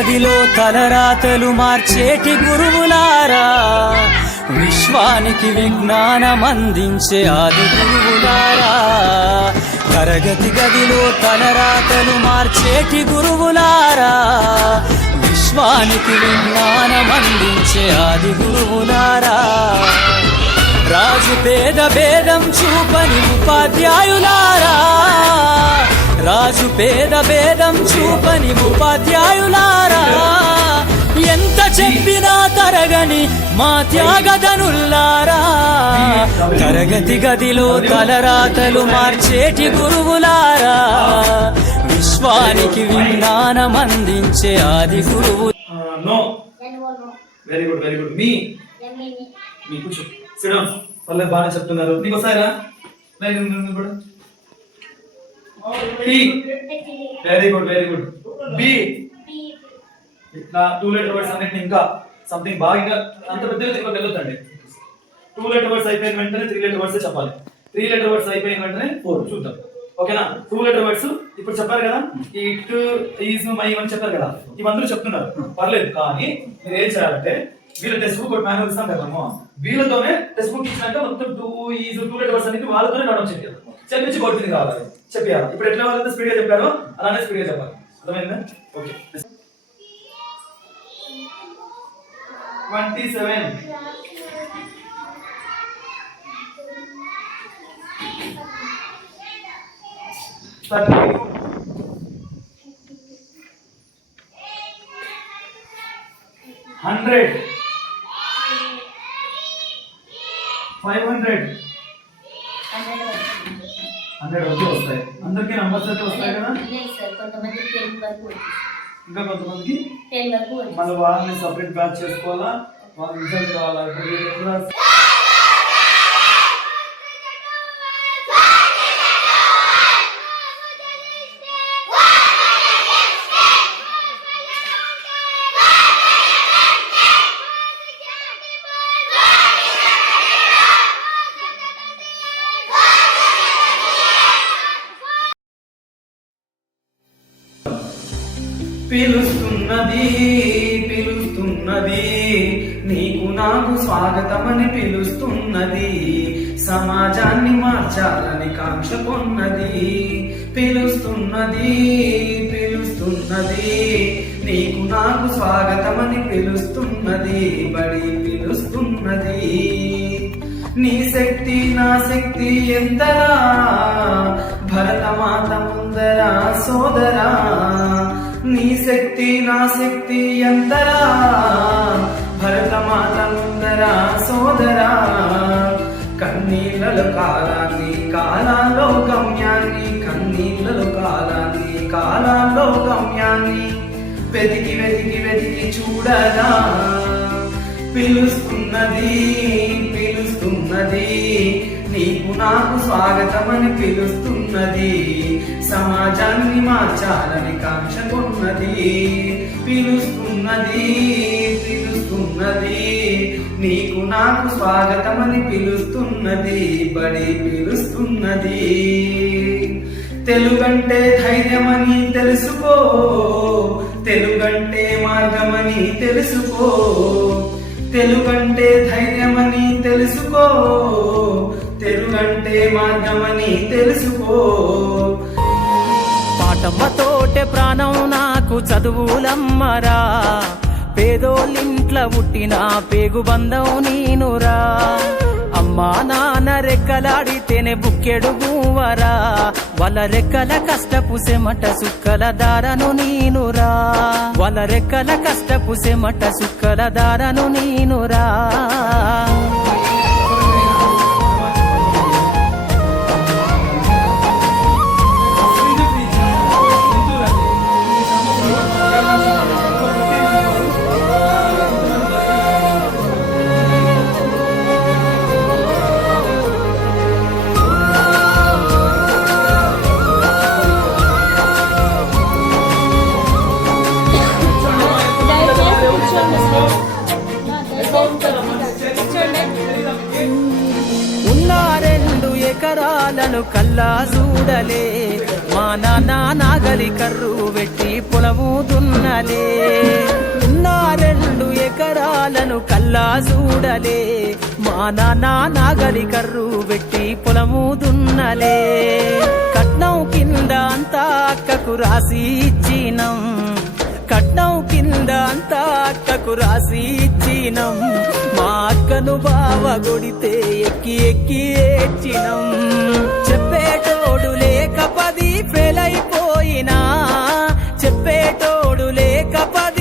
గదిలో తలరాతలు మార్చేటి గురువులారా, విశ్వానికి విజ్ఞానం అందించే ఆది గురువులారా. తరగతి గదిలో తలరాతలు మార్చేటి గురువులారా, విశ్వానికి విజ్ఞానం అందించే ఆది గురువులారా. రాజు పేద భేదం చూపని ఉపాధ్యాయులారా, రాజు పేద భేదం చూపని ఉపాధ్యాయులారా. ఎంత చెప్పినా తరగని మా త్యాగధనుల్లారా, తరగతి గదిలో తలరాతలు మార్చేటి గురువులారా, విశ్వానికి విజ్ఞానం అందించే ఆది గురువు. Very good very good. మీ కూర్చో, సిట్ డౌన్. పర్లేదు, బాగానే చెప్తున్నారు. నీకు వస్తాయరా? Very good very good. B. ఇట్లా 2 లెటర్ వర్డ్స్ అన్నిటిని ఇంకా సంథింగ్ బాగా ఇంకా అంత పెద్దగా వెళ్ళొద్దండి. 2 లెటర్ వర్డ్స్ అయిపోయిన వెంటనే 3 లెటర్ వర్డ్స్ చెప్పాలి. 3 లెటర్ వర్డ్స్ అయిపోయిన వెంటనే 4 చూద్దాం. ఓకేనా? 2 లెటర్ వర్డ్స్ ఇప్పుడు చెప్పారు కదా, ఈ ఇట్ ఈజ్ మై అని చెప్పారు కదా, ఇవందరూ చెప్తున్నారు, పర్లేదు. కానీ మీరు ఏం చేయాలంటే, వీళ్ళ టెక్స్ట్ బుక్ మాన్యువల్ ఇస్తాం కదమ్మా, వీళ్ళతోనే టెక్స్ట్ బుక్ ఇచ్చినాక మొత్తం 2 లెటర్ వర్డ్స్ అనేది వాళ్ళతోనే నడవ చెప్పారు, చెప్పించి కొడుతుంది కావాలి చెప్పారు. ఇప్పుడు ఎట్లా వాళ్ళంతా స్పీడ్ గా చెప్పారో అలానే స్పీడ్ గా చెప్పాలి. అర్థమైందా? ఓకే. 27 30 100 500 100 వరకు వస్తాయి. అందరికీ నంబర్స్ అయితే వస్తాయి కదా? ఇంకా కొంతమందికి మళ్ళీ వాళ్ళని సపరేట్ బ్యాచ్ చేసుకోవాలా, వాళ్ళ రిజల్ట్ కావాలా. పిలుస్తున్నది పిలుస్తున్నది, నీకు నాకు స్వాగతమని పిలుస్తున్నది, సమాజాన్ని మార్చాలని కాంక్ష కొన్నది. పిలుస్తున్నది పిలుస్తున్నది, నీకు నాకు స్వాగతమని పిలుస్తున్నది, బడి పిలుస్తున్నది. నీ శక్తి నా శక్తి ఎంతరా, భరతమాత ముందరా సోదరా. నీ శక్తి నా శక్తి ఎంతరా, భరతమాత ముందరా సోదరా. కన్నీళ్ళలో కాలాన్ని కాలాల్లో గమ్యాన్ని, కన్నీళ్ళలో కాలాన్ని కాలాల్లో గమ్యాన్ని వెతికి వెతికి వెతికి చూడగా. పిలుస్తున్నది పిలుస్తున్నది, నీకు నాకు స్వాగతమని పిలుస్తున్నది, సమాజాన్ని మార్చాలని కాంక్ష కొన్నది. పిలుస్తున్నది పిలుస్తున్నది, నీకు నాకు స్వాగతమని పిలుస్తున్నది, బడి పిలుస్తున్నది. తెలుగంటే ధైర్యమని తెలుసుకో, తెలుగంటే మార్గమని తెలుసుకో, తెలుగంటే ధైర్యమని తెలుసుకో, తెలుగంటే మార్గమని తెలుసుకో. పాటమ్మతోటే ప్రాణం నాకు చదువులమ్మరా, పేదోళ్ళింట్ల పుట్టిన పేగు బంధం నీనురా. అమ్మా నాన్న రెక్కలాడితేనే బుక్కెడు గువ్వరా, వాళ్ళ రెక్కల కష్టపు సెమట సుక్కల దారను నీనురా, వాళ్ళ రెక్కల కష్టపు సెమట సుక్కల దారను నీనురా. కూర్చోండి. ఎకరాలను కల్లా చూడలే మా నాన్న నాగలి కర్రు పెట్టి పొలము దున్నలే ఉన్న 2 ఎకరాలను కల్లా చూడలే మా నాన్న నాగలి కర్రు పెట్టి పొలము దున్నలే కట్నం కింద అంతా అక్కకు రాసి ఇచ్చినం కట్నం కింద అంతా అక్కకు రాసి ఇచ్చినం మా అక్కను బావ కొడితే ఎక్కి ఎక్కి ఏడ్చినం చెప్పేటోడు లేక 10 ఫెయిల్ అయిపోయినా చెప్పేటోడు లేక 10